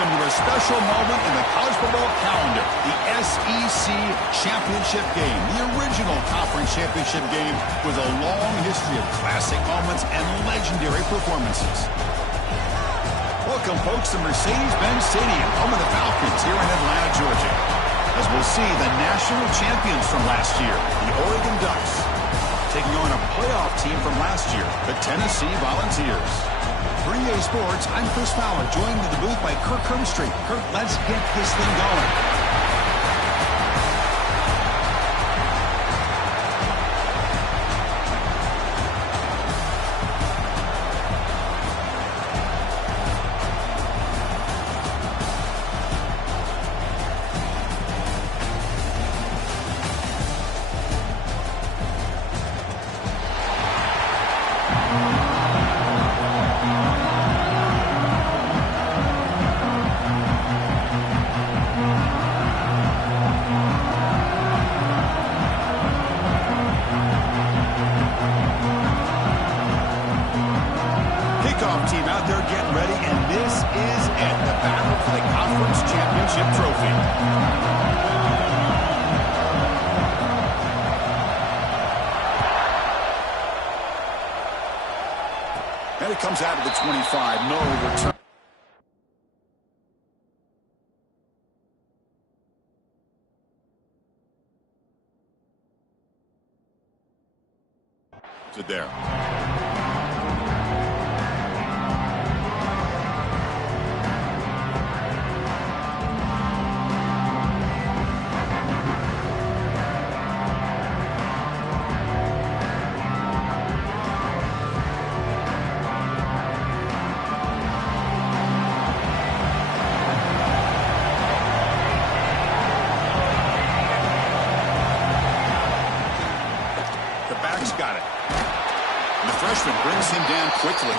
Welcome to a special moment in the college football calendar, the SEC Championship Game, the original conference championship game with a long history of classic moments and legendary performances. Welcome, folks, to Mercedes-Benz Stadium, home of the Falcons here in Atlanta, Georgia, as we'll see the national champions from last year, the Oregon Ducks, taking on a playoff team from last year, the Tennessee Volunteers. For EA Sports, I'm Chris Fowler, joined in the booth by Kirk Hermstreet. Kirk, let's get this thing going. Team out there getting ready, and this is it, the battle for the conference championship trophy. And it comes out of the 25, no return. Is it there? Got it. And the freshman brings him down quickly.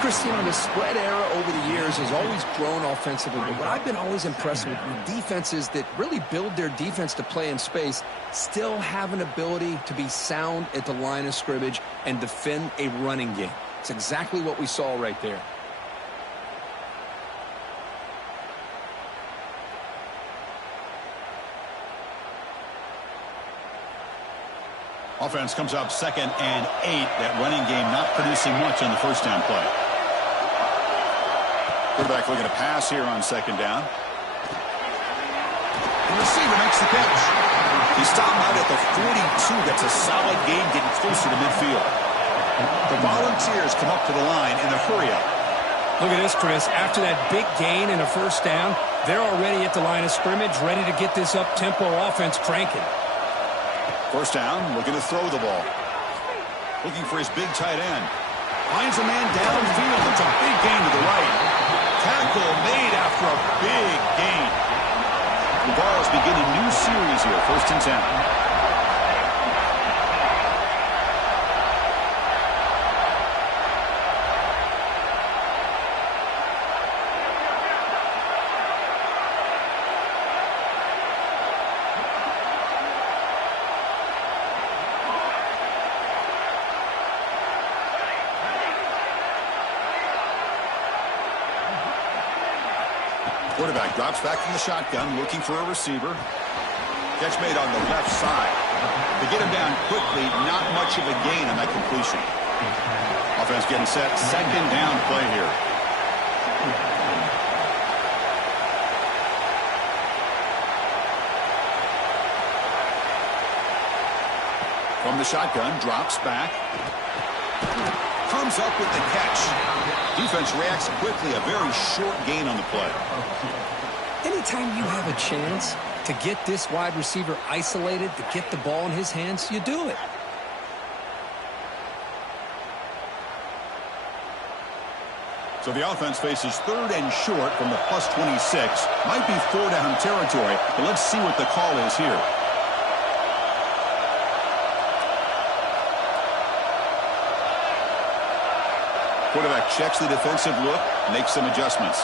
Chris, you know, the spread era over the years has always grown offensively, but what I've been always impressed with defenses that really build their defense to play in space still have an ability to be sound at the line of scrimmage and defend a running game. It's exactly what we saw right there. Offense comes up 2nd and 8. That running game not producing much on the first down play. Quarterback looking to pass here on 2nd down. The receiver makes the catch. He's stopped out at the 42. That's a solid gain, getting closer to midfield. The Volunteers come up to the line in a hurry-up. Look at this, Chris. After that big gain and a first down, they're already at the line of scrimmage, ready to get this up-tempo offense cranking. First down, looking to throw the ball. Looking for his big tight end. Finds a man downfield. It's a big gain to the right. Tackle made after a big gain. The ball is beginning a new series here. 1st and 10. Quarterback drops back from the shotgun, looking for a receiver. Catch made on the left side. To get him down quickly, not much of a gain on that completion. Offense getting set, 2nd down play here. From the shotgun, drops back. Comes up with the catch. Defense reacts quickly, a very short gain on the play. Anytime you have a chance to get this wide receiver isolated, to get the ball in his hands, you do it. So the offense faces 3rd and short from the +26. Might be 4-down territory, but let's see what the call is here. Quarterback checks the defensive look, makes some adjustments.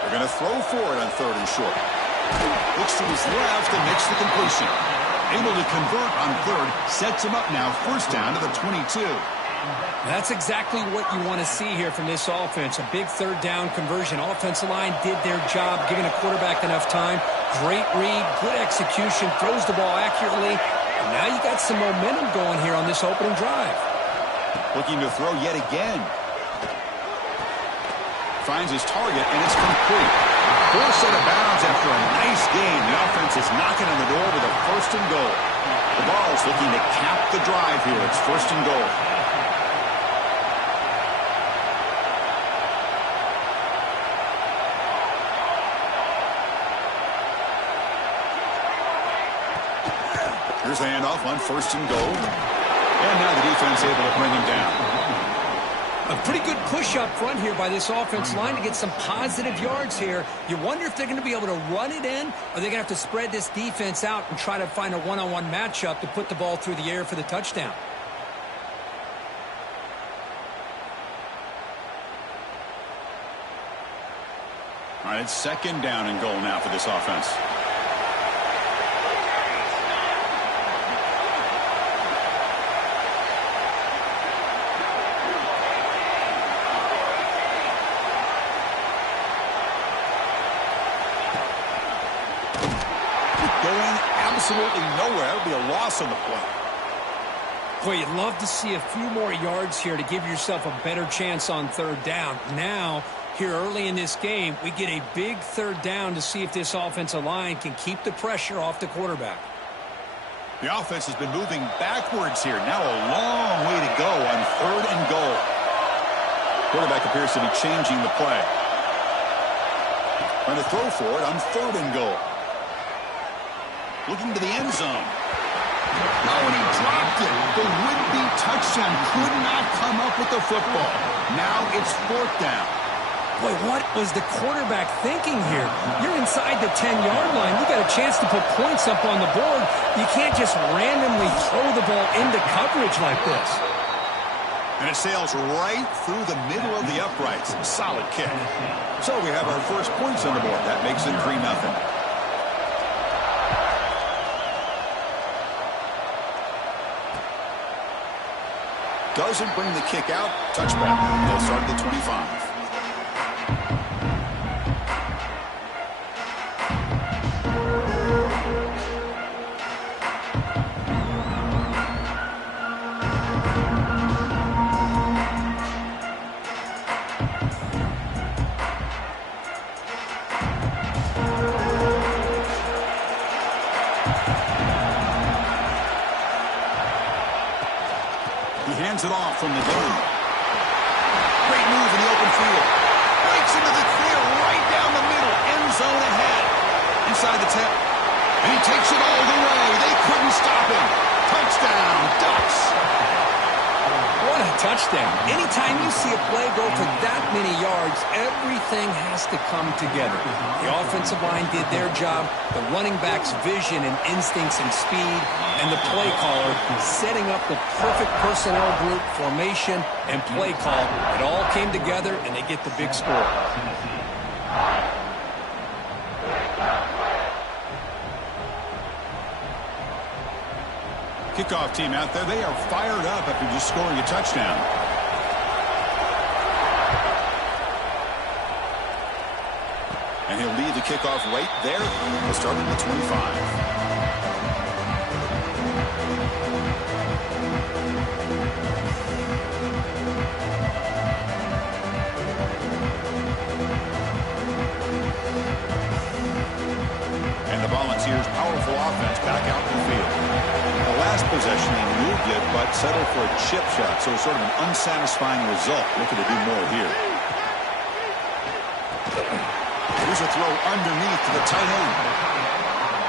They're going to throw for it on 3rd and short. Looks to his left and makes the completion. Able to convert on 3rd, sets him up now, 1st down to the 22. That's exactly what you want to see here from this offense. A big third down conversion. Offensive line did their job, giving a quarterback enough time. Great read, good execution, throws the ball accurately. And now you got some momentum going here on this opening drive. Looking to throw yet again. Finds his target, and it's complete. Forced out of bounds after a nice game. The offense is knocking on the door with a 1st and goal. The Vols looking to cap the drive here. It's 1st and goal. Here's the handoff on 1st and goal. And now the defense able to bring him down. A pretty good push up front here by this offense line to get some positive yards here. You wonder if they're going to be able to run it in, or they're going to have to spread this defense out and try to find a one-on-one matchup to put the ball through the air for the touchdown. All right, it's 2nd down and goal now for this offense. Absolutely nowhere. It'll be a loss on the play. Boy, you'd love to see a few more yards here to give yourself a better chance on 3rd down. Now, here early in this game, we get a big 3rd down to see if this offensive line can keep the pressure off the quarterback. The offense has been moving backwards here. Now a long way to go on 3rd and goal. Quarterback appears to be changing the play. Trying to throw for it on 3rd and goal. Looking to the end zone. Oh, and he dropped it. The would-be touchdown could not come up with the football. Now it's 4th down. Boy, what was the quarterback thinking here? You're inside the 10-yard line. You got a chance to put points up on the board. You can't just randomly throw the ball into coverage like this. And it sails right through the middle of the uprights. Solid kick. So we have our first points on the board. That makes it 3-0. Doesn't bring the kick out. Touchback. They'll start at the 25. Hands it off from the gun. Great move in the open field. Breaks into the clear right down the middle. End zone ahead. Inside the 10. And he takes it all the way. They couldn't stop him. Touchdown, Ducks. What a touchdown. Anytime you see a play go for that many yards, everything has to come together. The offensive line did their job, the running back's vision and instincts and speed, and the play caller setting up the perfect personnel group, formation, and play call. It all came together, and they get the big score. Kickoff team out there, they are fired up after just scoring a touchdown. And he'll leave the kickoff right there. We'll start at the 25. And the Volunteers' powerful offense back out in the field. The last possession they moved it, but settled for a chip shot, so sort of an unsatisfying result. Looking to do more here. Here's a throw underneath to the tight end.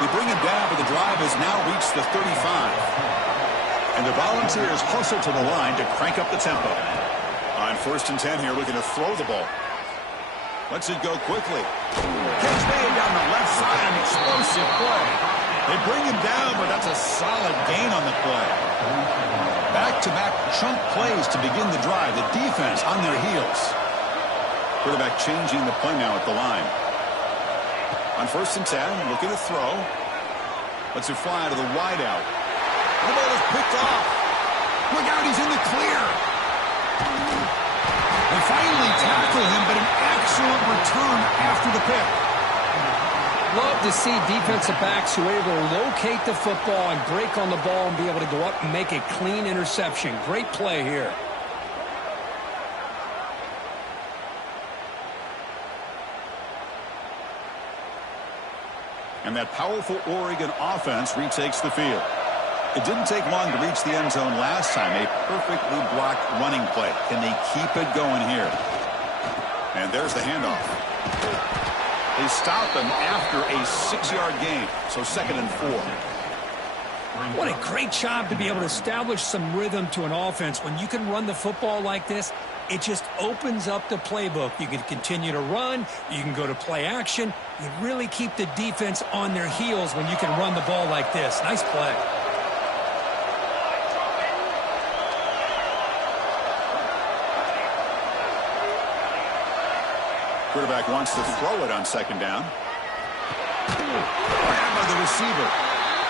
They bring him down, but the drive has now reached the 35. And the Volunteers hustle to the line to crank up the tempo. On 1st and 10 here, looking to throw the ball. Lets it go quickly. Catch made down the left side, an explosive play. They bring him down, but that's a solid gain on the play. Back-to-back chunk plays to begin the drive. The defense on their heels. Quarterback changing the play now at the line. On 1st and 10, looking to throw. Lets it fly to the wideout. The ball is picked off. Look out, he's in the clear. return after the pick. Love to see defensive backs who are able to locate the football and break on the ball and be able to go up and make a clean interception. Great play here. And that powerful Oregon offense retakes the field. It didn't take long to reach the end zone last time. A perfectly blocked running play. Can they keep it going here? And there's the handoff. They stop him after a 6-yard gain. So 2nd and 4. What a great job to be able to establish some rhythm to an offense. When you can run the football like this, it just opens up the playbook. You can continue to run. You can go to play action. You really keep the defense on their heels when you can run the ball like this. Nice play. Quarterback wants to throw it on 2nd down. Grabbed by the receiver.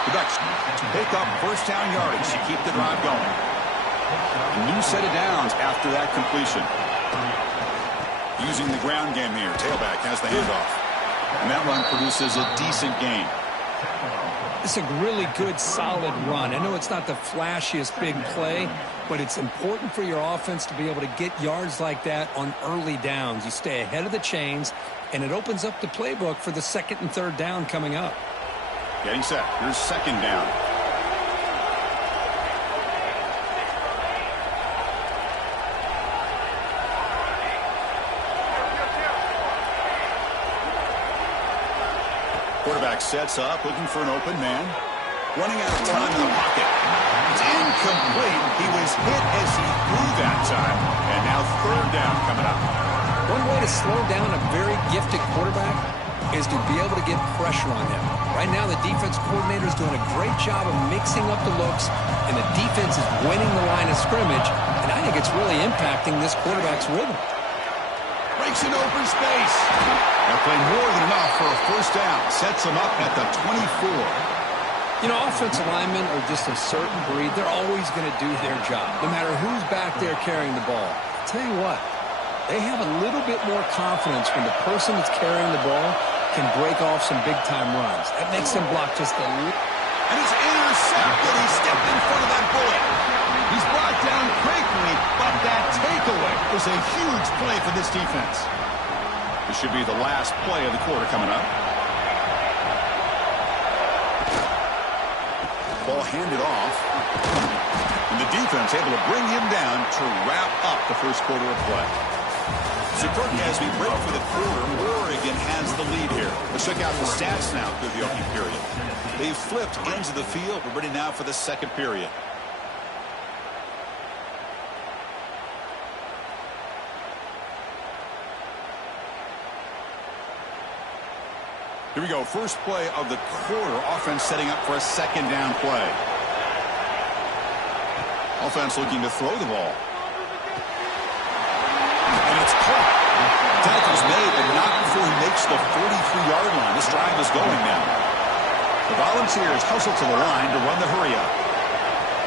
The Ducks to pick up 1st down yardage to keep the drive going. A new set of downs after that completion. Using the ground game here. Tailback has the handoff. And that run produces a decent gain. It's a really good, solid run. I know it's not the flashiest big play, but it's important for your offense to be able to get yards like that on early downs. You stay ahead of the chains, and it opens up the playbook for the 2nd and 3rd down coming up. Getting set. Here's 2nd down. Quarterback sets up, looking for an open man. Running out of time in the pocket. It's incomplete. He was hit as he threw that time. And now 3rd down coming up. One way to slow down a very gifted quarterback is to be able to get pressure on him. Right now, the defense coordinator is doing a great job of mixing up the looks, and the defense is winning the line of scrimmage, and I think it's really impacting this quarterback's rhythm. Breaks into open space. They'll play more than enough for a 1st down. Sets them up at the 24. You know, offensive linemen are just a certain breed. They're always going to do their job, no matter who's back there carrying the ball. I'll tell you what, they have a little bit more confidence when the person that's carrying the ball can break off some big-time runs. That makes them block just a little. And it's intercepted. He stepped in front of that bullet. He's brought down quickly, but that takeaway was a huge play for this defense. This should be the last play of the quarter coming up. Ball handed off. And the defense able to bring him down to wrap up the 1st quarter of play. So, Kirk, as we break for the quarter, Oregon has the lead here. Let's check out the stats now through the opening period. They've flipped ends of the field. We're ready now for the 2nd period. Here we go. First play of the quarter. Offense setting up for a 2nd down play. Offense looking to throw the ball. And it's caught. Tackle's made, but not before he makes the 43-yard line. This drive is going now. The Volunteers hustle to the line to run the hurry-up.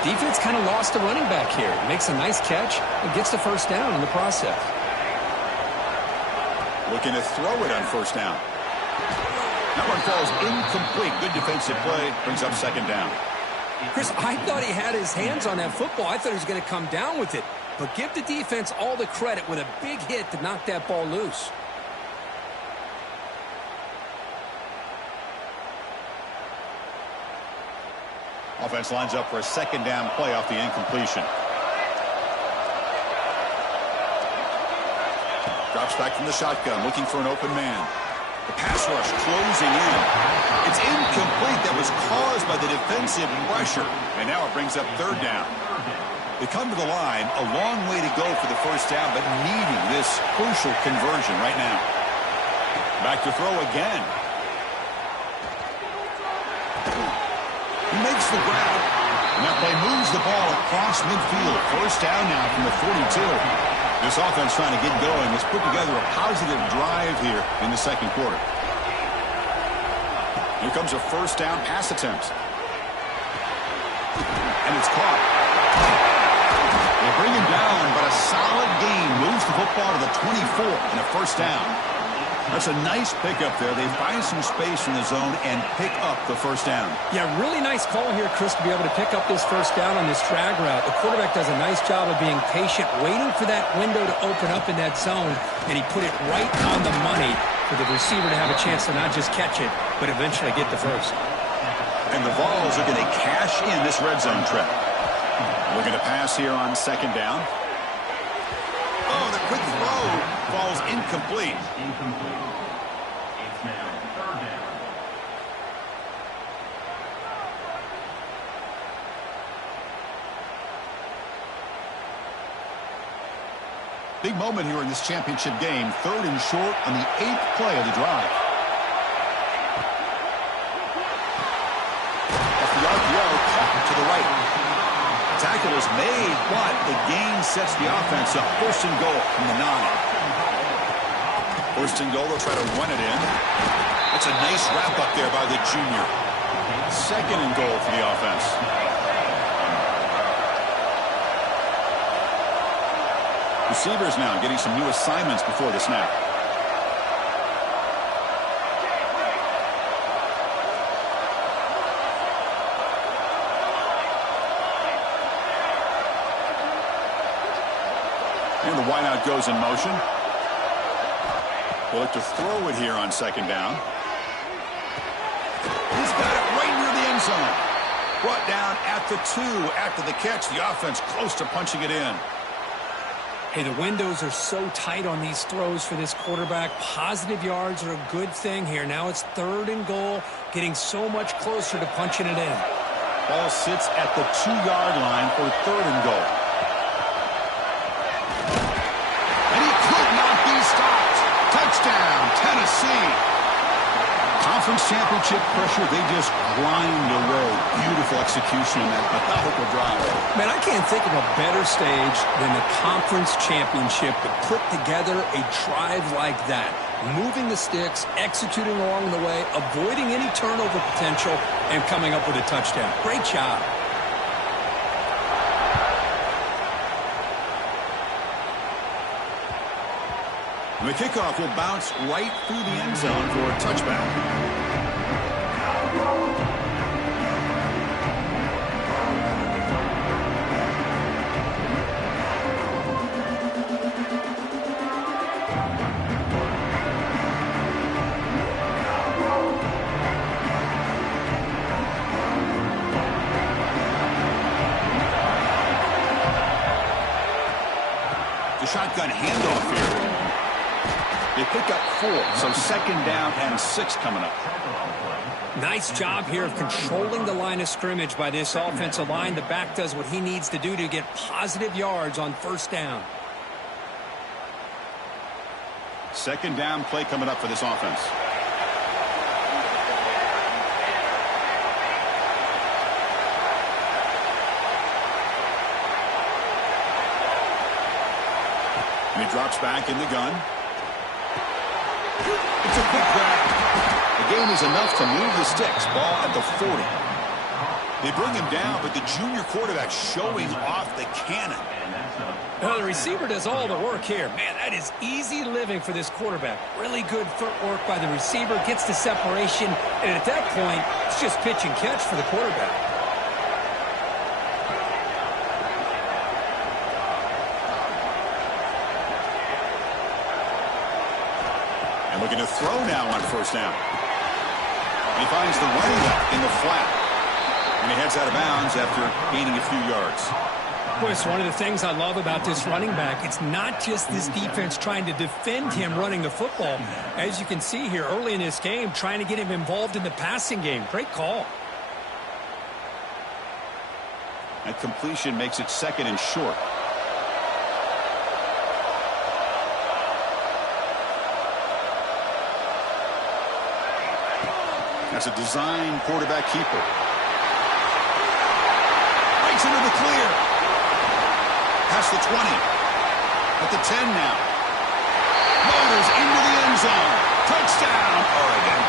Defense kind of lost the running back here. Makes a nice catch and gets the 1st down in the process. Looking to throw it on 1st down. That one falls incomplete. Good defensive play. Brings up 2nd down. Chris, I thought he had his hands on that football. I thought he was going to come down with it. But give the defense all the credit with a big hit to knock that ball loose. Offense lines up for a 2nd down play off the incompletion. Drops back from the shotgun, looking for an open man. The pass rush closing in. It's incomplete. That was caused by the defensive pressure. And now it brings up 3rd down. They come to the line, a long way to go for the 1st down, but needing this crucial conversion right now. Back to throw again. He makes the grab. And that play moves the ball across midfield. 1st down now from the 42. This offense trying to get going has put together a positive drive here in the 2nd quarter. Here comes a 1st down pass attempt. And it's caught. They bring him down, but a solid gain moves the football to the 24 and a 1st down. That's a nice pickup there. They find some space in the zone and pick up the first down. Yeah, really nice call here, Chris, to be able to pick up this first down on this drag route. The quarterback does a nice job of being patient, waiting for that window to open up in that zone, and he put it right on the money for the receiver to have a chance to not just catch it, but eventually get the first. And the Vols are going to cash in this red zone trip. Looking to pass here on second down. Oh, the quick throw falls incomplete. It's now third down. Big moment here in this championship game. Third and short on the 8th play of the drive. Off the RPO, caught to the right. Tackle is made, but the gain sets the offense up. First and goal from the 9. First and goal, they'll try to run it in. That's a nice wrap up there by the junior. Second and goal for the offense. Receivers now getting some new assignments before the snap. And the wideout goes in motion. We'll look to throw it here on second down. He's got it right near the end zone. Brought down at the 2 after the catch. The offense close to punching it in. Hey, the windows are so tight on these throws for this quarterback. Positive yards are a good thing here. Now it's third and goal, getting so much closer to punching it in. Ball sits at the 2-yard line for third and goal. And he could not be stopped. Touchdown, Tennessee. Conference championship pressure, they just grind away. Beautiful execution in that methodical drive. Man, I can't think of a better stage than the conference championship to put together a drive like that. Moving the sticks, executing along the way, avoiding any turnover potential, and coming up with a touchdown. Great job. And the kickoff will bounce right through the end zone for a touchback. The shotgun handoff here. They pick up 4, so second down and 6 coming up. Nice job here of controlling the line of scrimmage by this offensive line. The back does what he needs to do to get positive yards on first down. Second down play coming up for this offense. And he drops back in the gun. It's a quick grab. The gain is enough to move the sticks. Ball at the 40. They bring him down, but the junior quarterback showing off the cannon. Well, the receiver does all the work here. Man, that is easy living for this quarterback. Really good footwork by the receiver. Gets the separation. And at that point, it's just pitch and catch for the quarterback. Looking to throw now on first down. He finds the running back in the flat. And he heads out of bounds after gaining a few yards. Boy, it's one of the things I love about this running back. It's not just this defense trying to defend him running the football. As you can see here early in this game, trying to get him involved in the passing game. Great call. That completion makes it second and short. That's a design quarterback keeper. Breaks into the clear. Past the 20. At the 10 now. Motors into the end zone. Touchdown, Oregon.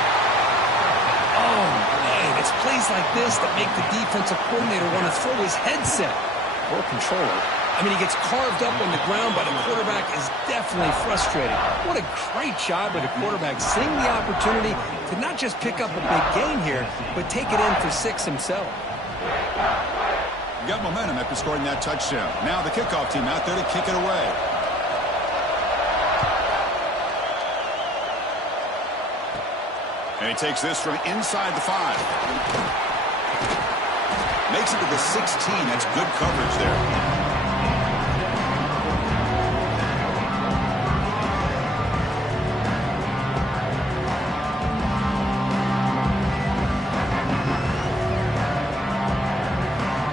Oh, man, it's plays like this that make the defensive coordinator want to throw his headset or controller I mean, he gets carved up on the ground by the quarterback, is definitely frustrated. What a great job by the quarterback, seeing the opportunity to not just pick up a big gain here, but take it in for 6 himself. Got momentum after scoring that touchdown. Now the kickoff team out there to kick it away. And he takes this from inside the 5. Makes it to the 16. That's good coverage there.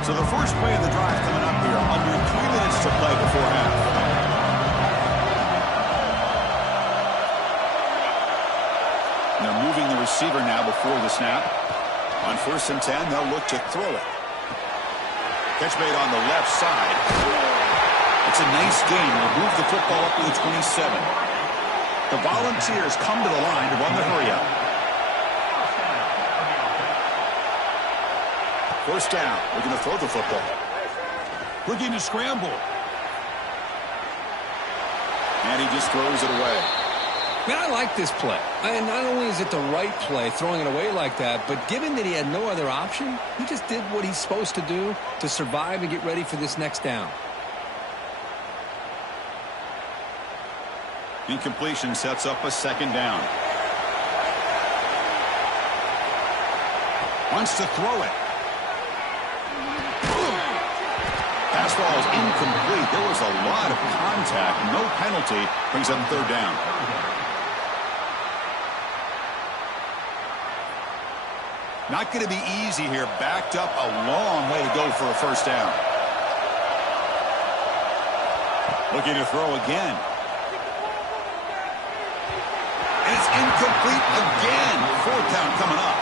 So the first play of the drive coming up here, under 3 minutes to play before half. They're moving the receiver now before the snap. On 1st and 10, they'll look to throw it. Catch made on the left side. It's a nice gain. They'll move the football up to the 27. The Volunteers come to the line to run the hurry-up. 1st down. We're going to throw the football. Looking to scramble. And he just throws it away. Man, I like this play. And not only is it the right play, throwing it away like that, but given that he had no other option, he just did what he's supposed to do to survive and get ready for this next down. Incompletion sets up a 2nd down. Wants to throw it. Pass ball is incomplete. There was a lot of contact. No penalty. Brings up 3rd down. Not going to be easy here. Backed up a long way to go for a 1st down. Looking to throw again. And it's incomplete again. 4th down coming up.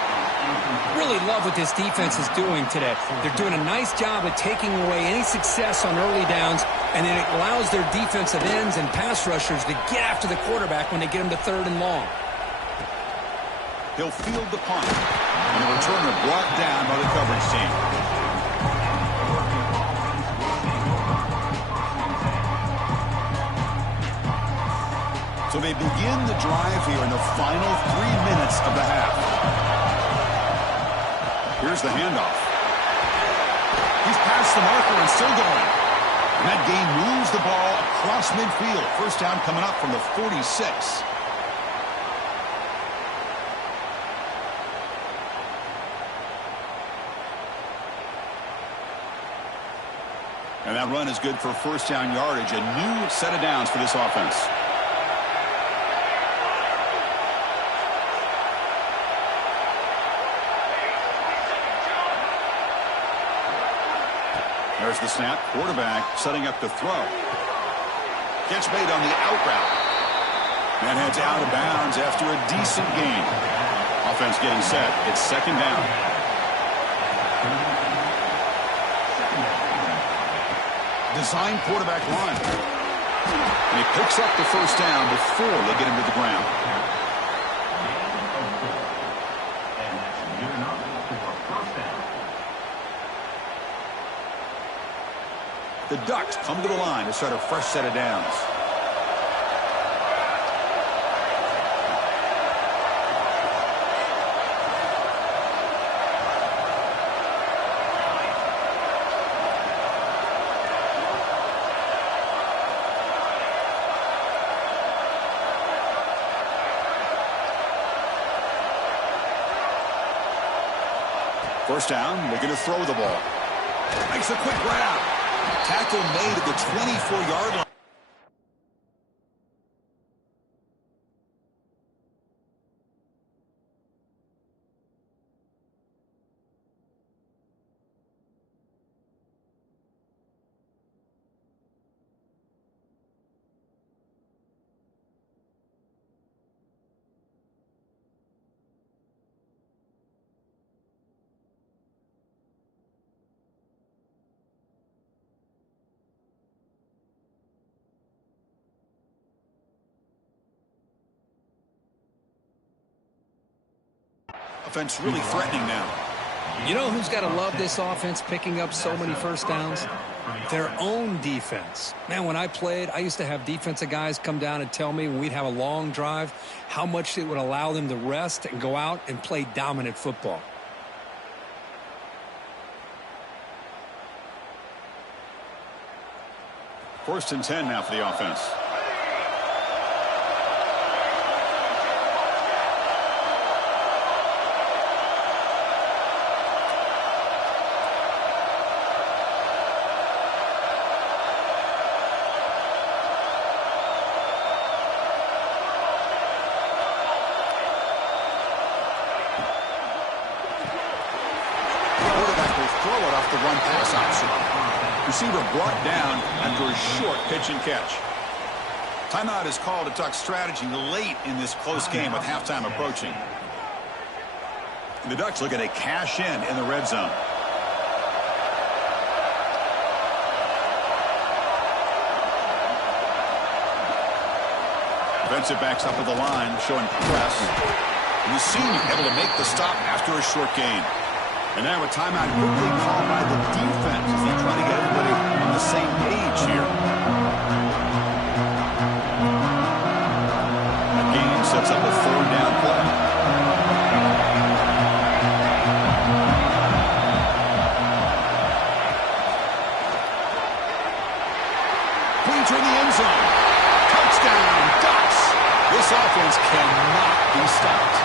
Really love what this defense is doing today. They're doing a nice job of taking away any success on early downs, and then it allows their defensive ends and pass rushers to get after the quarterback when they get him to 3rd and long. He'll field the punt, and the returner brought down by the coverage team. So they begin the drive here in the final 3 minutes of the half. Here's the handoff. He's past the marker and still going. And that gain moves the ball across midfield. 1st down coming up from the 46. And that run is good for 1st down yardage. A new set of downs for this offense. There's the snap. Quarterback setting up to throw. Catch made on the out route. And heads out of bounds after a decent gain. Offense getting set. It's 2nd down. Design quarterback run. And he picks up the 1st down before they get him to the ground. The Ducks come to the line to start a fresh set of downs. First down, looking to throw the ball. Makes a quick grab. Tackle made at the 24-yard line. Offense really threatening now. You know who's got to love this offense picking up so many 1st downs? Their own defense. Man, when I played, I used to have defensive guys come down and tell me when we'd have a long drive how much it would allow them to rest and go out and play dominant football. First and 10 now for the offense. The run pass option. Receiver brought down after a short pitch and catch. Timeout is called to talk strategy late in this close game with halftime approaching. The Ducks looking to cash in the red zone. Defensive backs up at the line, showing press. And the senior able to make the stop after a short gain. And now a timeout quickly called by the defense as they try to get everybody on the same page here. The game sets up a 4th-down play. Entering the end zone. Touchdown, Ducks. This offense cannot be stopped.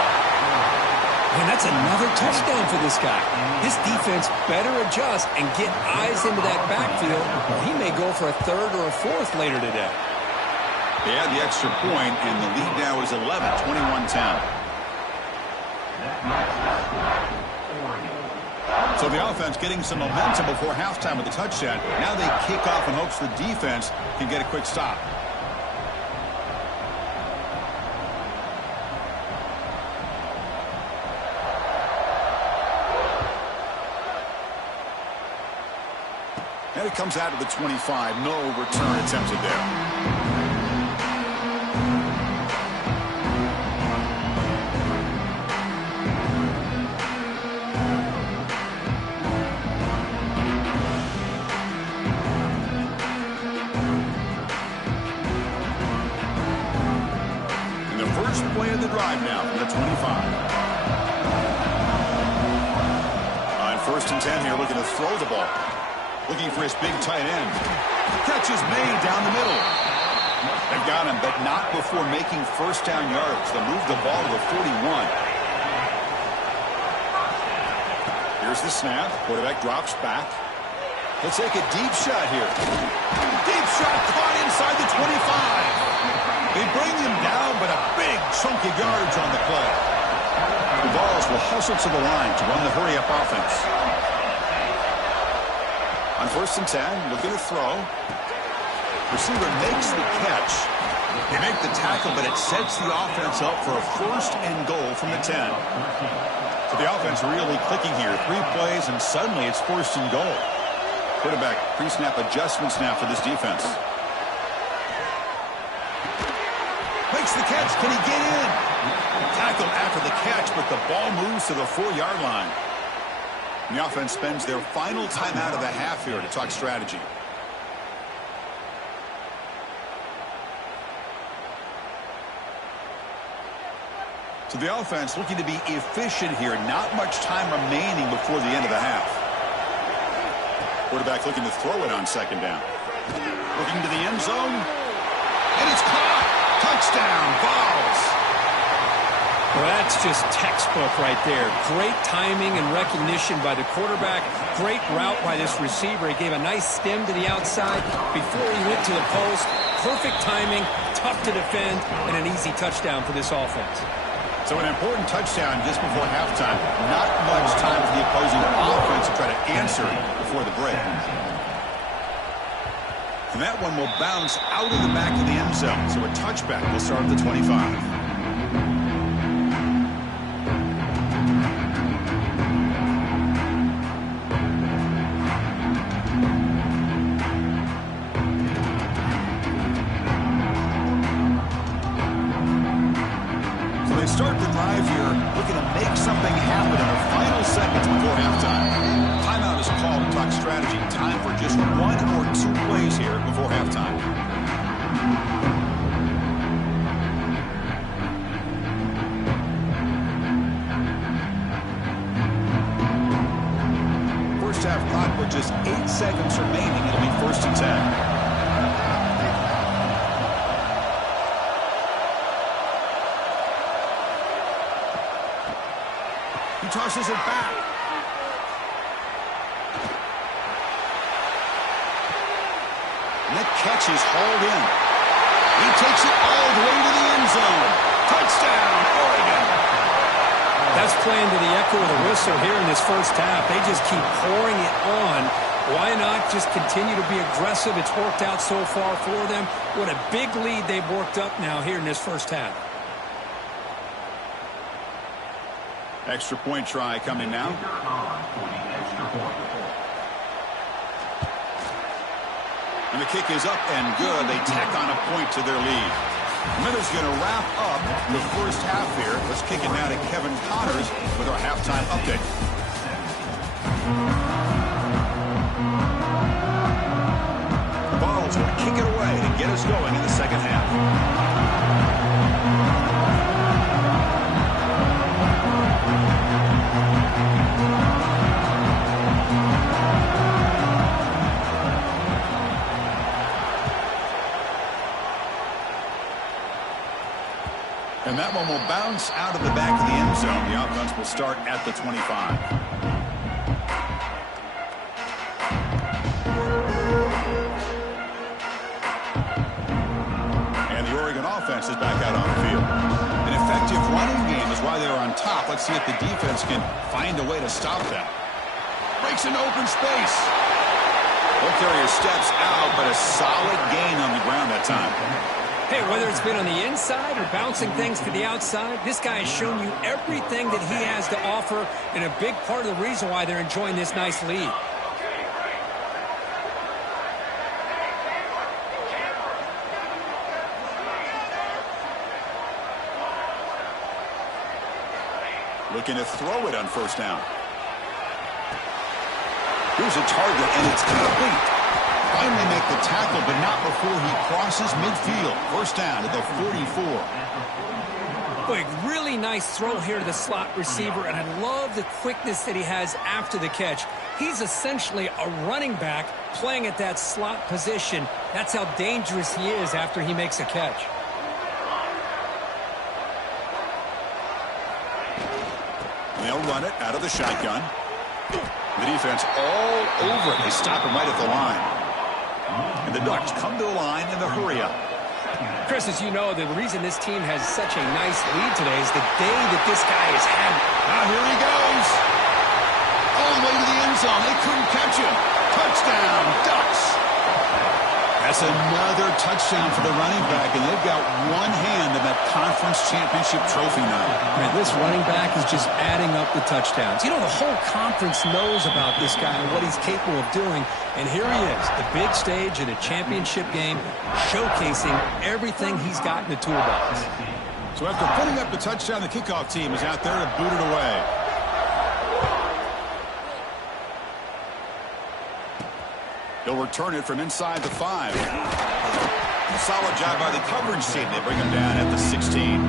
And that's another touchdown for this guy. This defense better adjust and get eyes into that backfield, or he may go for a 3rd or a 4th later today. They had the extra point, and the lead now is 11, 21-10. So the offense getting some momentum before halftime with the touchdown. Now they kick off in hopes the defense can get a quick stop. And it comes out of the 25. No return attempted there. Play of the drive now from the 25. On 1st and 10 here, looking to throw the ball. Looking for his big tight end. Catch is made down the middle. They've got him, but not before making 1st down yards. They move the ball to the 41. Here's the snap. Quarterback drops back. Let's take a deep shot here. Deep shot caught inside the 25. They bring him down, but a big chunk of yards on the play. The Vols will hustle to the line to run the hurry-up offense. On 1st and 10, looking to throw. Receiver makes the catch. They make the tackle, but it sets the offense up for a 1st and goal from the 10. So the offense really clicking here. 3 plays, and suddenly it's 1st and goal. Quarterback pre-snap adjustments now for this defense. Makes the catch. Can he get in? Tackled after the catch, but the ball moves to the 4-yard line. And the offense spends their final timeout of the half here to talk strategy. So the offense looking to be efficient here. Not much time remaining before the end of the half. Quarterback looking to throw it on 2nd down. Looking to the end zone. And it's caught. Touchdown, Vols. Well, that's just textbook right there. Great timing and recognition by the quarterback. Great route by this receiver. He gave a nice stem to the outside before he went to the post. Perfect timing, tough to defend, and an easy touchdown for this offense. So an important touchdown just before halftime. Not much time for the opposing offense to try to answer before the break. And that one will bounce out of the back of the end zone. So a touchback will start at the 25. Start the drive here, looking to make something happen in the final seconds before halftime. Timeout is is called to talk strategy. Time for just 1 or 2 plays here before halftime. First half clock with just 8 seconds remaining. It'll be 1st and 10. He tosses it back. And that catch is hauled in. He takes it all the way to the end zone. Touchdown, Oregon. That's playing to the echo of the whistle here in this first half. They just keep pouring it on. Why not just continue to be aggressive? It's worked out so far for them. What a big lead they've worked up now here in this first half. Extra point try coming now. And the kick is up and good. They tack on a point to their lead. Miller's going to wrap up the first half here. Let's kick it now to Kevin Connors with our halftime update. Ball's going to kick it away to get us going in the second half. And that one will bounce out of the back of the end zone. The offense will start at the 25. And the Oregon offense is back out on the field. An effective running game is why they're on top. Let's see if the defense can find a way to stop that. Breaks an open space. Ball carrier steps out, but a solid gain on the ground that time. Hey, whether it's been on the inside or bouncing things to the outside, this guy has shown you everything that he has to offer, and a big part of the reason why they're enjoying this nice lead. Looking to throw it on first down. Here's a target, and it's complete. Finally make the tackle, but not before he crosses midfield. First down at the 44. Boy, really nice throw here to the slot receiver, and I love the quickness that he has after the catch. He's essentially a running back playing at that slot position. That's how dangerous he is after he makes a catch. They'll run it out of the shotgun. The defense all over it. They stop him right at the line. And the Ducks come to the line in the hurry-up. Chris, as you know, the reason this team has such a nice lead today is the day that this guy has had. Now here he goes. All the way to the end zone. They couldn't catch him. Touchdown, Ducks. That's another touchdown for the running back, and they've got one hand in that conference championship trophy now. Man, this running back is just adding up the touchdowns. You know, the whole conference knows about this guy and what he's capable of doing, and here he is, the big stage in a championship game, showcasing everything he's got in the toolbox. So after putting up the touchdown, the kickoff team is out there to boot it away. They'll return it from inside the 5. A solid job by the coverage team. They bring him down at the 16.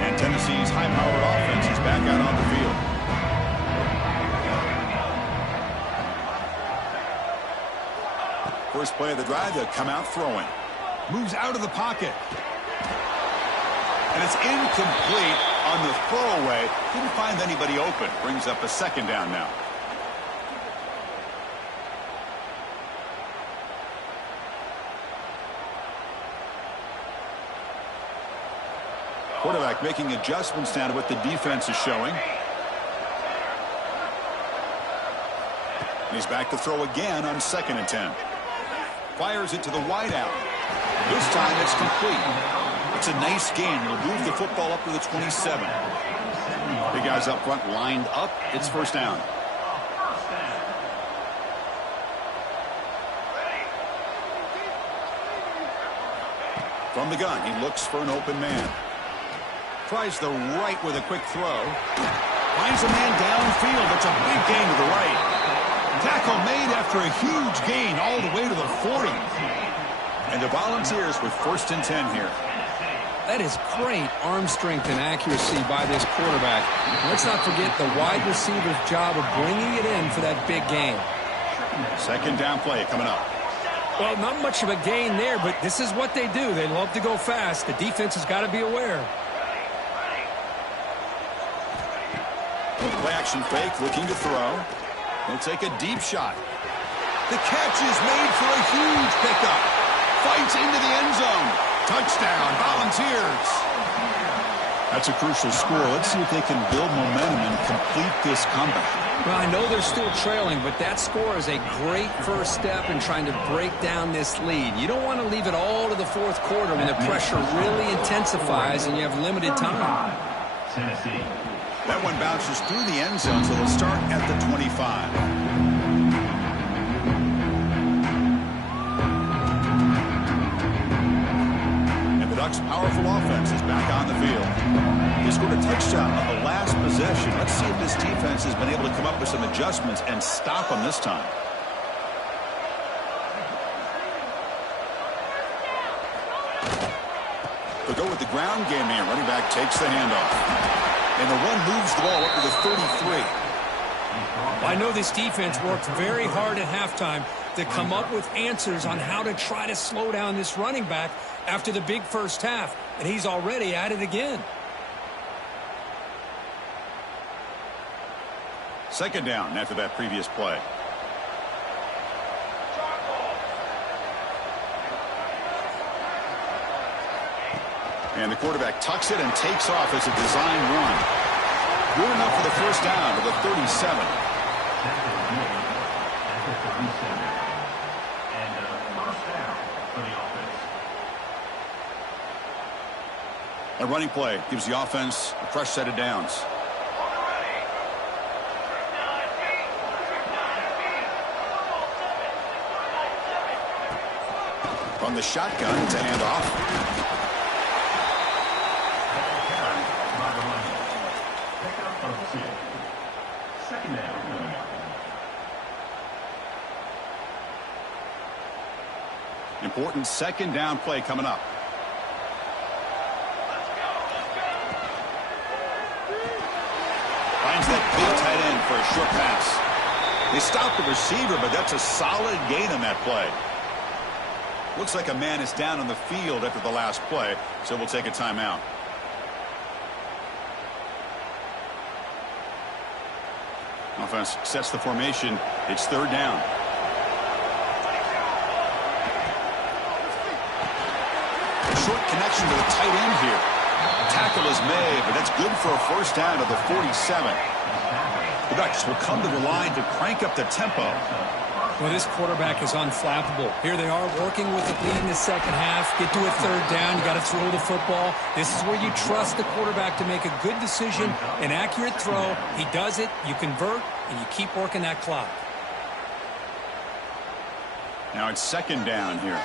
And Tennessee's high-powered offense is back out on the field. First play of the drive, they'll come out throwing. Moves out of the pocket. And it's incomplete on the throwaway. Didn't find anybody open. Brings up a second down now. Quarterback making adjustments now to what the defense is showing. And he's back to throw again on 2nd and 10. Fires it to the wideout. This time it's complete. It's a nice gain. He'll move the football up to the 27. The guys up front lined up. It's first down. From the gun, he looks for an open man. Tries the right with a quick throw. Finds a man downfield. It's a big gain to the right. Tackle made after a huge gain all the way to the 40. And the Volunteers with 1st and 10 here. That is great arm strength and accuracy by this quarterback. Let's not forget the wide receiver's job of bringing it in for that big gain. 2nd down play coming up. Well, not much of a gain there, but this is what they do. They love to go fast. The defense has got to be aware. Play action fake, looking to throw. He'll take a deep shot. The catch is made for a huge pickup. Fights into the end zone. Touchdown, Volunteers. That's a crucial score. Let's see if they can build momentum and complete this comeback. Well, I know they're still trailing, but that score is a great first step in trying to break down this lead. You don't want to leave it all to the 4th quarter when the pressure really intensifies and you have limited time. Tennessee. That one bounces through the end zone, so they'll start at the 25. And the Ducks' powerful offense is back on the field. They scored a touchdown on the last possession. Let's see if this defense has been able to come up with some adjustments and stop them this time. They'll go with the ground game here. Running back takes the handoff. And the one moves the ball up to the 33. I know this defense worked very hard at halftime to come up with answers on how to try to slow down this running back after the big first half, and he's already at it again. 2nd down after that previous play. And the quarterback tucks it and takes off as a design run. Good enough for the first down to the 37. A running play gives the offense a fresh set of downs. From the shotgun, it's a handoff. Important 2nd down play coming up. Finds that big tight end for a short pass. They stopped the receiver, but that's a solid gain on that play. Looks like a man is down on the field after the last play, so we'll take a timeout. Offense sets the formation. It's 3rd down. A short connection to the tight end here. Tackle is made, but that's good for a first down to the 47. The Ducks will come to the line to crank up the tempo. Well, this quarterback is unflappable. Here they are working with the lead in the 2nd half. Get to a 3rd down. You got to throw the football. This is where you trust the quarterback to make a good decision, an accurate throw. He does it, you convert, and you keep working that clock. Now it's 2nd down here.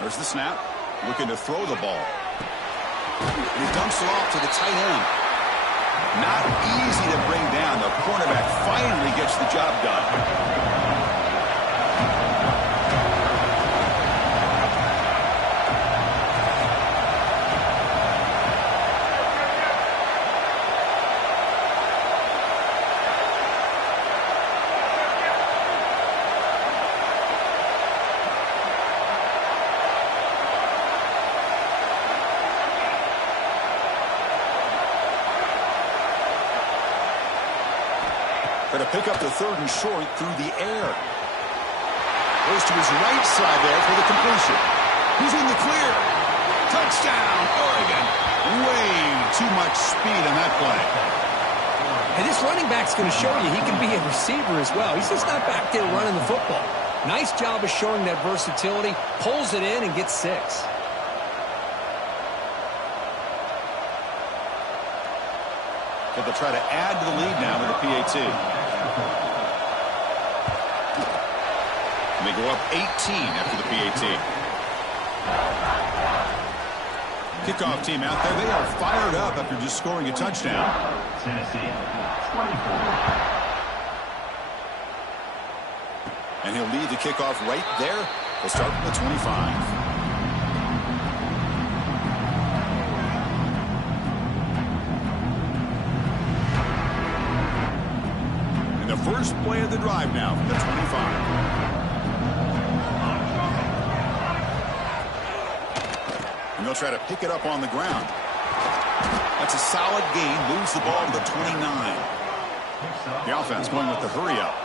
There's the snap. Looking to throw the ball. And he dumps it off to the tight end. Not easy to bring down. The cornerback finally gets the job done. To pick up the 3rd and short through the air. Goes to his right side there for the completion. He's in the clear. Touchdown, Oregon. Way too much speed on that play. And this running back's going to show you he can be a receiver as well. He's just not back there running the football. Nice job of showing that versatility. Pulls it in and gets 6. So they'll try to add to the lead now with the PAT. And they go up 18 after the PAT. Kickoff team out there. They are fired up after just scoring a touchdown. Tennessee, 24. And he'll lead the kickoff right there. They'll start from the 25. First play of the drive now from the 25. And they'll try to pick it up on the ground. That's a solid gain. Moves the ball to the 29. The offense going with the hurry up.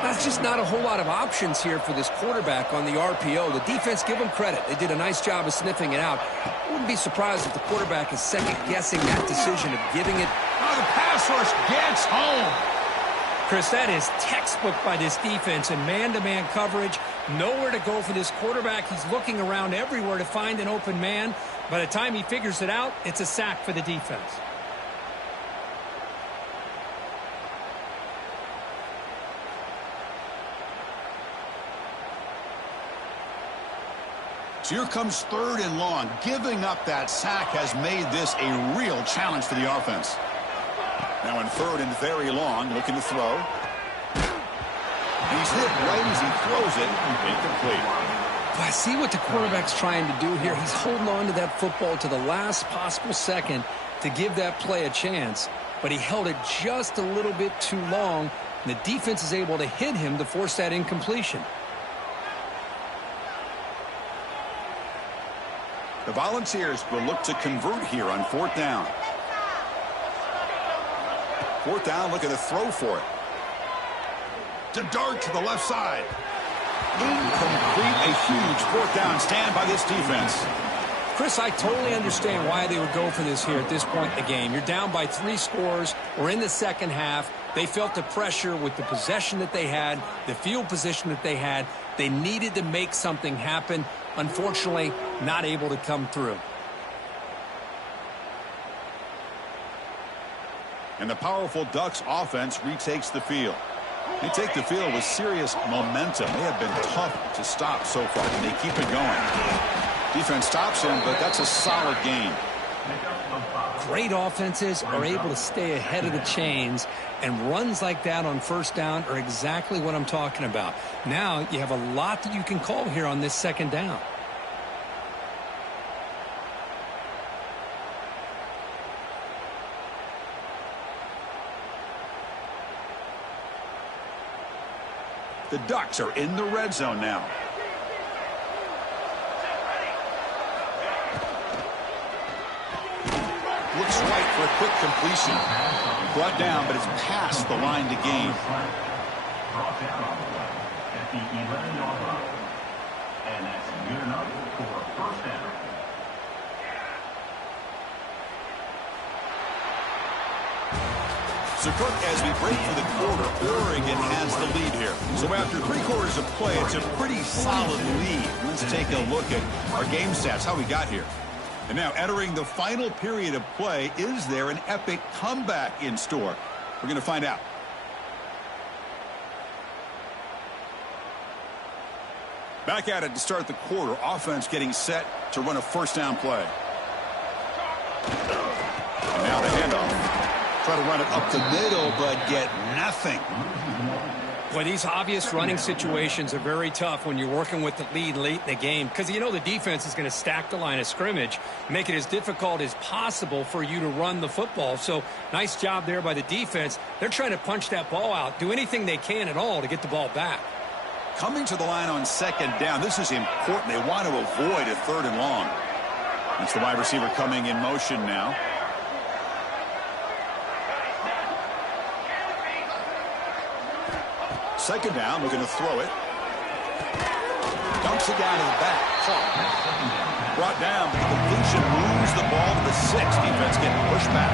That's just not a whole lot of options here for this quarterback on the RPO. The defense, give them credit. They did a nice job of sniffing it out. I wouldn't be surprised if the quarterback is second-guessing that decision of giving it. Oh, the pass rush gets home. Chris, that is textbook by this defense and man-to-man coverage. Nowhere to go for this quarterback. He's looking around everywhere to find an open man. By the time he figures it out, it's a sack for the defense. So here comes 3rd and long. Giving up that sack has made this a real challenge for the offense. Now in 3rd and very long, looking to throw. He's hit right as he throws it. Incomplete. I see what the quarterback's trying to do here. He's holding on to that football to the last possible second to give that play a chance. But he held it just a little bit too long. And the defense is able to hit him to force that incompletion. The Volunteers will look to convert here on 4th down. 4th down, looking to throw for it. To dart to the left side. Incomplete. A huge 4th down stand by this defense. Chris, I totally understand why they would go for this here at this point in the game. You're down by 3 scores. We're in the second half. They felt the pressure with the possession that they had, the field position that they had. They needed to make something happen. Unfortunately, not able to come through. And the powerful Ducks offense retakes the field. They take the field with serious momentum. They have been tough to stop so far, and they keep it going. Defense stops him, but that's a solid gain. Great offenses are able to stay ahead of the chains, and runs like that on 1st down are exactly what I'm talking about. Now you have a lot that you can call here on this 2nd down. The Ducks are in the red zone now. Looks right for a quick completion. Brought down, but it's past the line to gain. Brought down at the 11-yard line. And that's good enough for a 1st down. So, Cook, as we break for the quarter, Oregon has the lead here. So after 3 quarters of play, it's a pretty solid lead. Let's take a look at our game stats, how we got here. And now entering the final period of play, is there an epic comeback in store? We're going to find out. Back at it to start the quarter. Offense getting set to run a 1st down play. And now the handoff. Try to run it up the middle, but get nothing. Well, these obvious running situations are very tough when you're working with the lead late in the game, because you know the defense is going to stack the line of scrimmage, make it as difficult as possible for you to run the football. So nice job there by the defense. They're trying to punch that ball out, do anything they can at all to get the ball back. Coming to the line on 2nd down, this is important. They want to avoid a 3rd and long. It's the wide receiver coming in motion now. Second down, looking to throw it. Dumps it down to the back. Caught. Brought down. The completion moves the ball to the 6. Defense getting pushed back.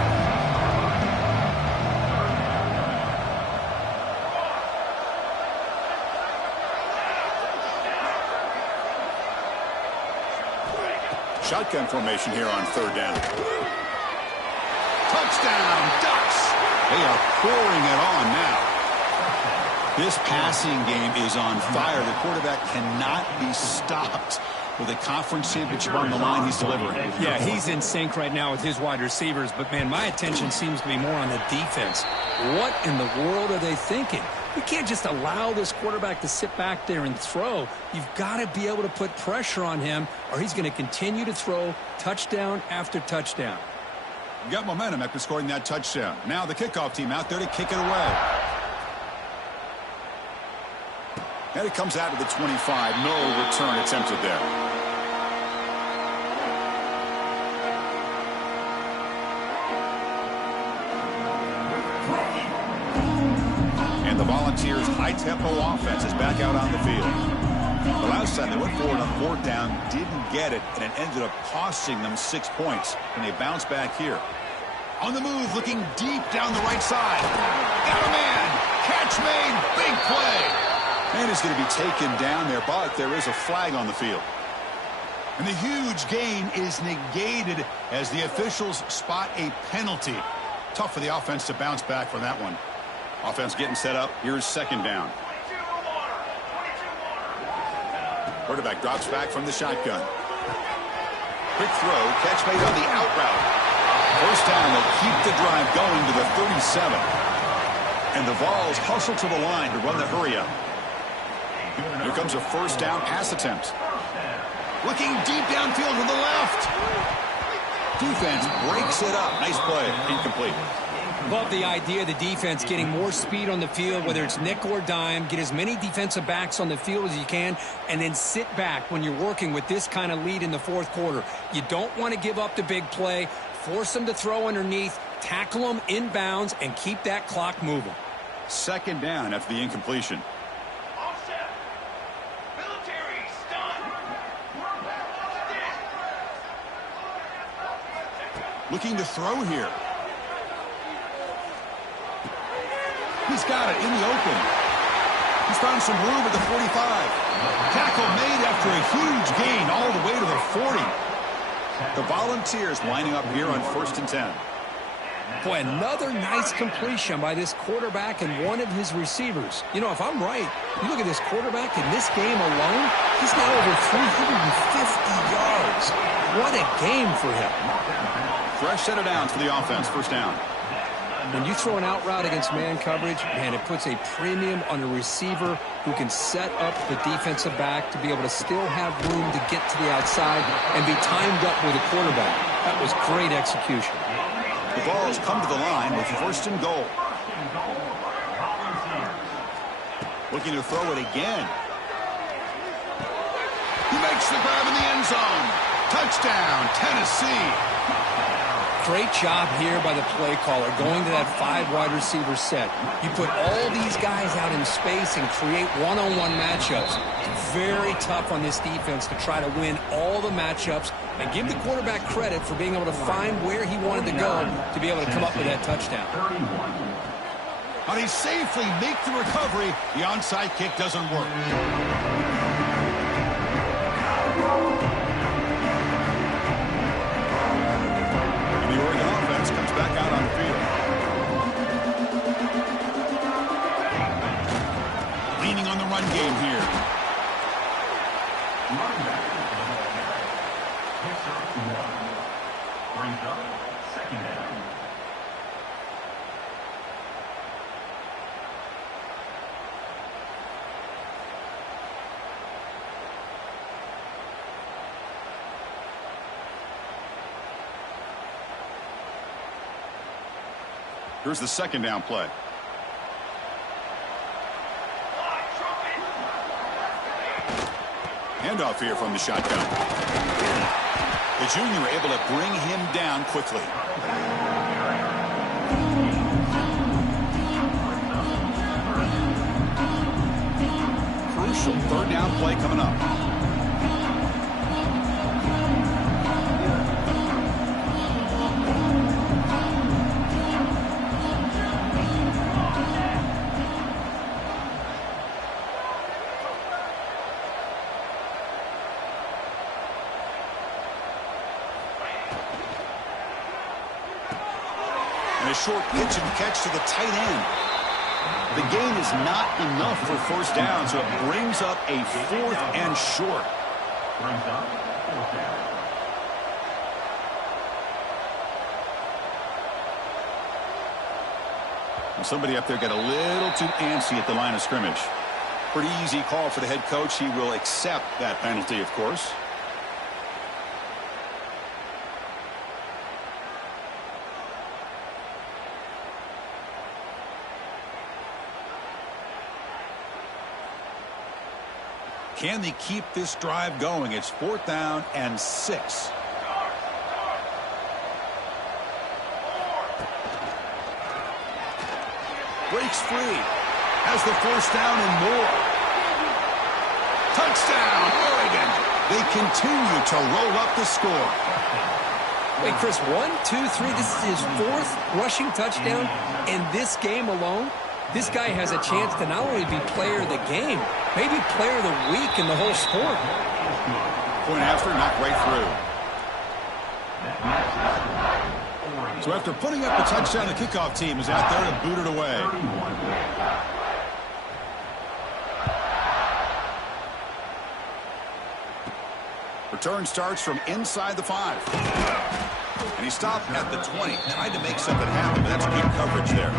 Shotgun formation here on 3rd down. Touchdown, Ducks. They are pouring it on now. This passing game is on fire. The quarterback cannot be stopped. With a conference championship on the line, he's delivering. Yeah, he's in sync right now with his wide receivers. But, man, my attention seems to be more on the defense. What in the world are they thinking? You can't just allow this quarterback to sit back there and throw. You've got to be able to put pressure on him, or he's going to continue to throw touchdown after touchdown. Got momentum after scoring that touchdown. Now the kickoff team out there to kick it away. And it comes out to the 25. No return attempted there. And the Volunteers' high-tempo offense is back out on the field. The last time they went forward on 4th down, didn't get it, and it ended up costing them 6 points. And they bounce back here. On the move, looking deep down the right side. Got a man. Catch made. Big play. And it's going to be taken down there, but there is a flag on the field. And the huge gain is negated as the officials spot a penalty. Tough for the offense to bounce back from that one. Offense getting set up. Here's 2nd down. Quarterback drops back from the shotgun. Quick throw. Catch made on the out route. 1st down. They'll keep the drive going to the 37. And the Vols hustle to the line to run the hurry up. Here comes a 1st down pass attempt. Looking deep downfield to the left. Defense breaks it up. Nice play. Incomplete. Love the idea of the defense getting more speed on the field, whether it's nickel or dime. Get as many defensive backs on the field as you can, and then sit back when you're working with this kind of lead in the 4th quarter. You don't want to give up the big play. Force them to throw underneath, tackle them inbounds, and keep that clock moving. 2nd down after the incompletion. Looking to throw here. He's got it in the open. He's found some room at the 45. Tackle made after a huge gain all the way to the 40. The Volunteers lining up here on 1st and 10. Boy, another nice completion by this quarterback and one of his receivers. You know, if I'm right, you look at this quarterback in this game alone, he's now over 350 yards. What a game for him. Fresh set of downs for the offense. 1st down. When you throw an out route against man coverage, man, it puts a premium on a receiver who can set up the defensive back to be able to still have room to get to the outside and be timed up with a quarterback. That was great execution. The Vols come to the line with 1st and goal. Looking to throw it again. He makes the grab in the end zone. Touchdown, Tennessee. Great job here by the play caller going to that 5 wide receiver set. You put all these guys out in space and create one-on-one matchups. Very tough on this defense to try to win all the matchups and give the quarterback credit for being able to find where he wanted to go to be able to come up with that touchdown. But he safely make the recovery. The onside kick doesn't work. The Oregon offense comes back out on the field. Leaning on the run game here. Brings up 2nd down. Here's the 2nd down play. Handoff here from the shotgun. The junior able to bring him down quickly. Crucial 3rd down play coming up. a short pitch and catch to the tight end. The gain is not enough for first down, so it brings up a 4th and short. Brings up 4th down. Well, somebody up there got a little too antsy at the line of scrimmage. Pretty easy call for the head coach. He will accept that penalty, of course. Can they keep this drive going? It's 4th down and 6. Breaks free. Has the first down and more. Touchdown, Oregon. They continue to roll up the score. Wait, Chris, 1, 2, 3. This is his 4th rushing touchdown in this game alone. This guy has a chance to not only be player of the game, maybe player of the week in the whole sport. Point after, knocked right through. So after putting up a touchdown, the kickoff team is out there to boot it away. Return starts from inside the 5. And he stopped at the 20. Tried to make something happen, but that's good coverage there.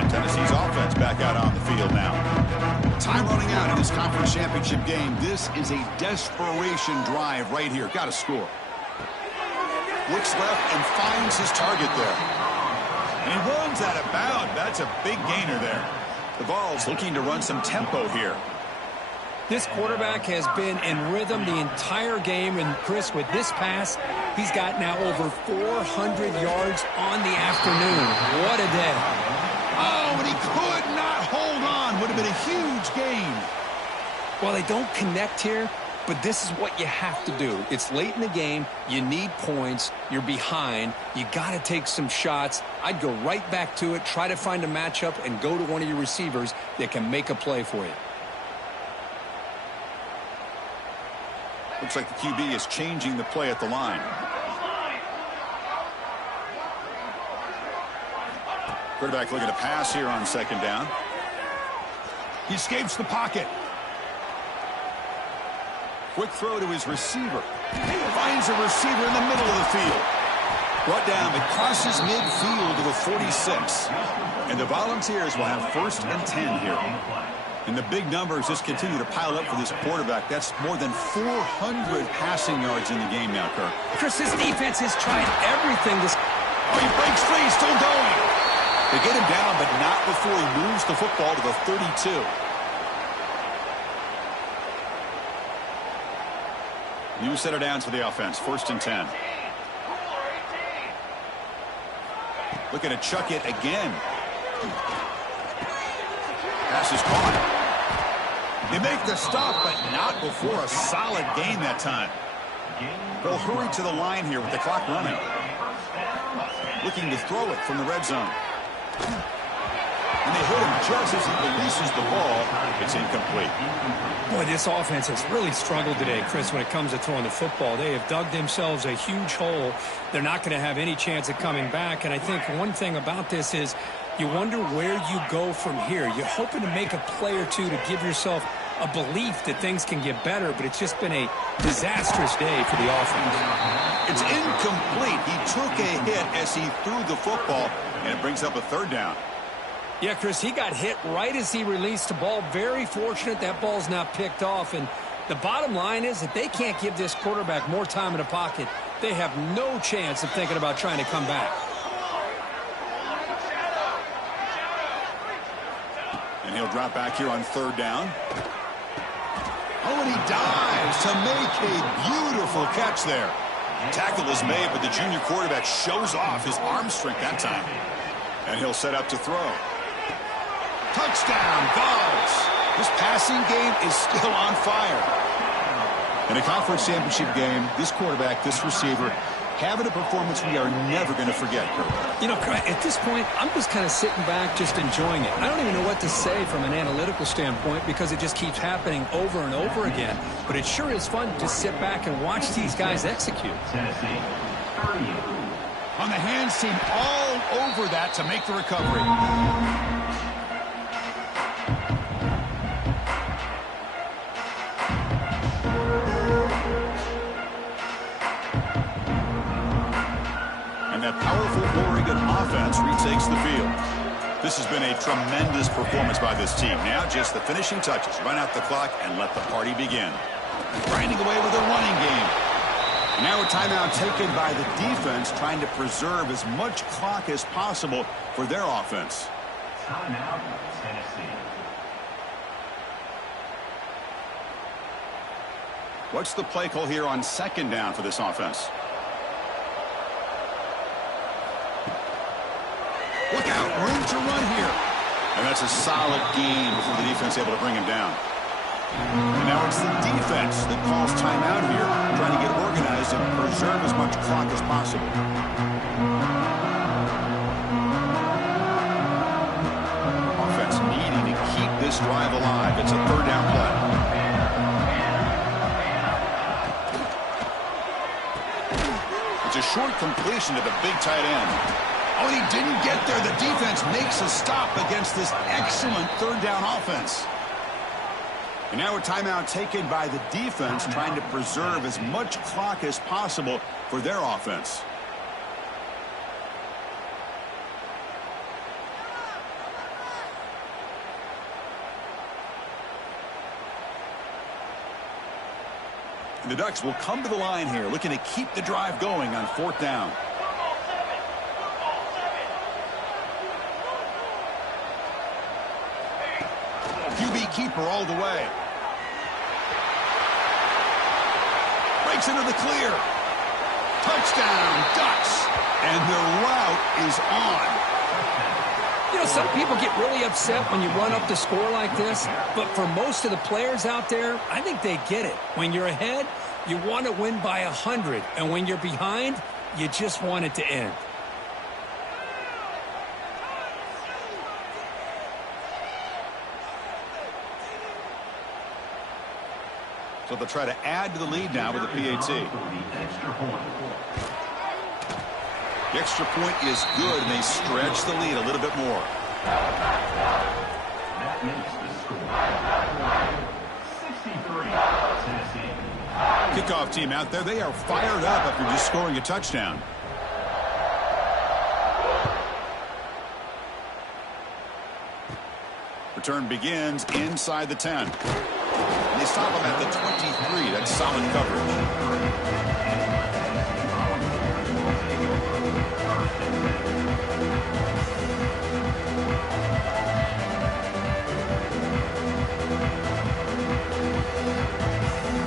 And Tennessee's offense back out on the field now. Time running out in this conference championship game. This is a desperation drive right here. Got to score. Looks left and finds his target there. And he runs out of bounds. That's a big gainer there. The Vols looking to run some tempo here. This quarterback has been in rhythm the entire game, and Chris, with this pass, he's got now over 400 yards on the afternoon. What a day. Oh, and he could not hold on. Would have been a huge gain. Well, they don't connect here, but this is what you have to do. It's late in the game. You need points. You're behind. You got to take some shots. I'd go right back to it, try to find a matchup, and go to one of your receivers that can make a play for you. Looks like the QB is changing the play at the line. Quarterback looking to pass here on 2nd down. He escapes the pocket. Quick throw to his receiver. Finds a receiver in the middle of the field. Brought down, but crosses midfield to the 46. And the Volunteers will have 1st and 10 here. And the big numbers just continue to pile up for this quarterback. That's more than 400 passing yards in the game now, Kirk. Chris, this defense has tried everything. Oh, he breaks free, still going. They get him down, but not before he moves the football to the 32. New set of downs for the offense. 1st and 10. Looking to chuck it again. Pass is caught. They make the stop, but not before a solid gain that time. They'll hurry to the line here with the clock running. Looking to throw it from the red zone. And they hit him just as he releases the ball. It's incomplete. Boy, this offense has really struggled today, Chris, when it comes to throwing the football. They have dug themselves a huge hole. They're not going to have any chance of coming back. And I think one thing about this is you wonder where you go from here. You're hoping to make a play or two to give yourself a belief that things can get better, but it's just been a disastrous day for the offense. It's incomplete. He took a hit as he threw the football, and it brings up a 3rd down. Yeah, Chris, he got hit right as he released the ball. Very fortunate that ball's not picked off. And the bottom line is that they can't give this quarterback more time in the pocket. They have no chance of thinking about trying to come back. And he'll drop back here on 3rd down. Oh, and he dives to make a beautiful catch there. Tackle is made, but the junior quarterback shows off his arm strength that time. And he'll set up to throw. Touchdown, Vols. This passing game is still on fire. In a conference championship game, this quarterback, this receiver, having a performance we are never going to forget, Kurt. You know, at this point, I'm just kind of sitting back, just enjoying it. I don't even know what to say from an analytical standpoint because it just keeps happening over and over again. But it sure is fun to sit back and watch these guys execute. On the hands team, all over that to make the recovery. And that powerful Oregon offense retakes the field. This has been a tremendous performance by this team. Now just the finishing touches. Run out the clock and let the party begin. Grinding away with a running game. And now a timeout taken by the defense, trying to preserve as much clock as possible for their offense. Timeout, Tennessee. What's the play call here on second down for this offense? Look out, room to run here. And that's a solid gain before the defense able to bring him down. And now it's the defense that calls timeout here, trying to get organized and preserve as much clock as possible. Offense needing to keep this drive alive. It's a third down play. It's a short completion to the big tight end. Oh, and he didn't get there. The defense makes a stop against this excellent third down offense. And now a timeout taken by the defense, trying to preserve as much clock as possible for their offense. The Ducks will come to the line here, looking to keep the drive going on fourth down. QB keeper all the way. Breaks into the clear. Touchdown, Ducks. And the route is on. You know, some people get really upset when you run up the score like this, but for most of the players out there, I think they get it. When you're ahead, you want to win by 100, and when you're behind, you just want it to end. So they'll try to add to the lead now with the PAT. The extra point is good, and they stretch the lead a little bit more. That makes the score 63, Tennessee. Kickoff team out there, they are fired up after just scoring a touchdown. Return begins inside the 10. And they stop him at the 23. That's solid coverage.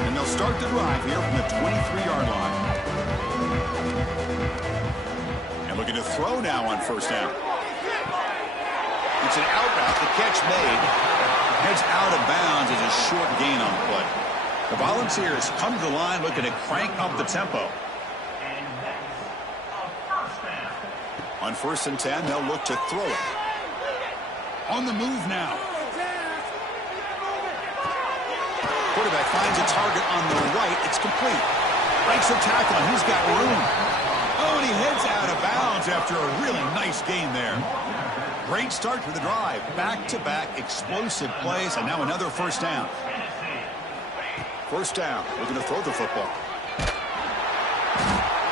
And they'll start the drive here from the 23-yard line. And looking to throw now on first down. It's an out route. The catch made. Heads out of bounds as a short gain on the play. The Volunteers come to the line looking to crank up the tempo. And that's a first down. On 1st and 10, they'll look to throw it. On the move now. Quarterback finds a target on the right. It's complete. Breaks the tackle, and he's got room. Oh, and he heads out of bounds after a really nice gain there. Great start to the drive. Back-to-back explosive plays, and now another first down. First down. Looking to throw the football.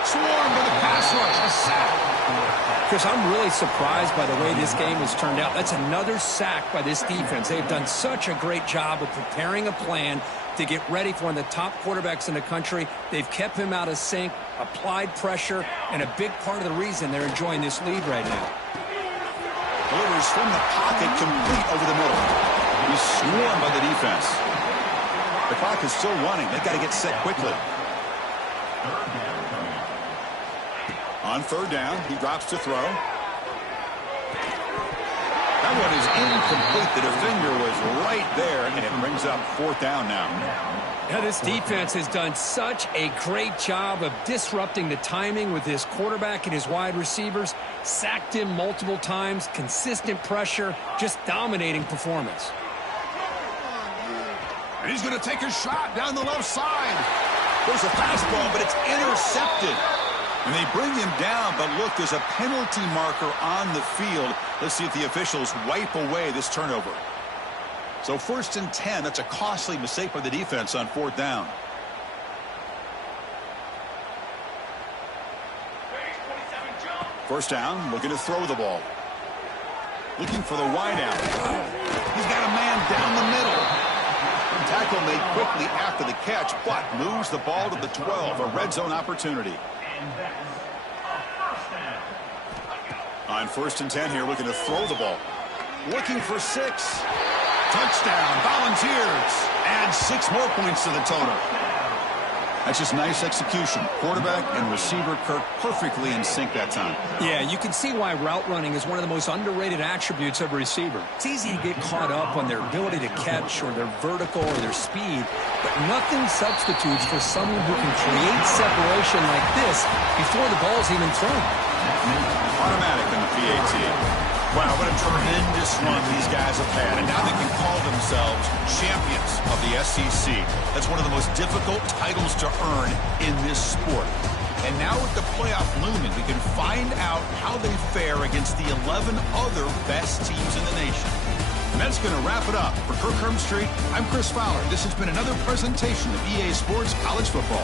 Swarmed by the pass rush. A sack. Chris, I'm really surprised by the way this game has turned out. That's another sack by this defense. They've done such a great job of preparing a plan to get ready for one of the top quarterbacks in the country. They've kept him out of sync, applied pressure, and a big part of the reason they're enjoying this lead right now. Delivers from the pocket, complete over the middle. He's swarmed by the defense. The clock is still running. They've got to get set quickly. On third down, he drops to throw. That one is incomplete. The defender was right there, and it brings up 4th down now. Yeah, this defense has done such a great job of disrupting the timing with his quarterback and his wide receivers. Sacked him multiple times, consistent pressure, just dominating performance. And he's going to take a shot down the left side. There's a fastball, but it's intercepted. And they bring him down, but look, there's a penalty marker on the field. Let's see if the officials wipe away this turnover. So 1st and 10, that's a costly mistake by the defense on 4th down. First down, looking to throw the ball. Looking for the wide out. He's got a man down the middle. Tackle made quickly after the catch, but moves the ball to the 12, a red zone opportunity. On 1st and 10 here, looking to throw the ball. Looking for 6. Touchdown, Volunteers. Add 6 more points to the total. That's just nice execution. Quarterback and receiver Kirk perfectly in sync that time. Yeah, you can see why route running is one of the most underrated attributes of a receiver. It's easy to get caught up on their ability to catch or their vertical or their speed, but nothing substitutes for someone who can create separation like this before the ball's even thrown. Automatic in the PAT. Wow, what a tremendous run these guys have had. And now they can call themselves champions of the SEC. That's one of the most difficult titles to earn in this sport. And now with the playoff looming, we can find out how they fare against the 11 other best teams in the nation. And that's going to wrap it up. For Kirk Street, I'm Chris Fowler. This has been another presentation of EA Sports College Football.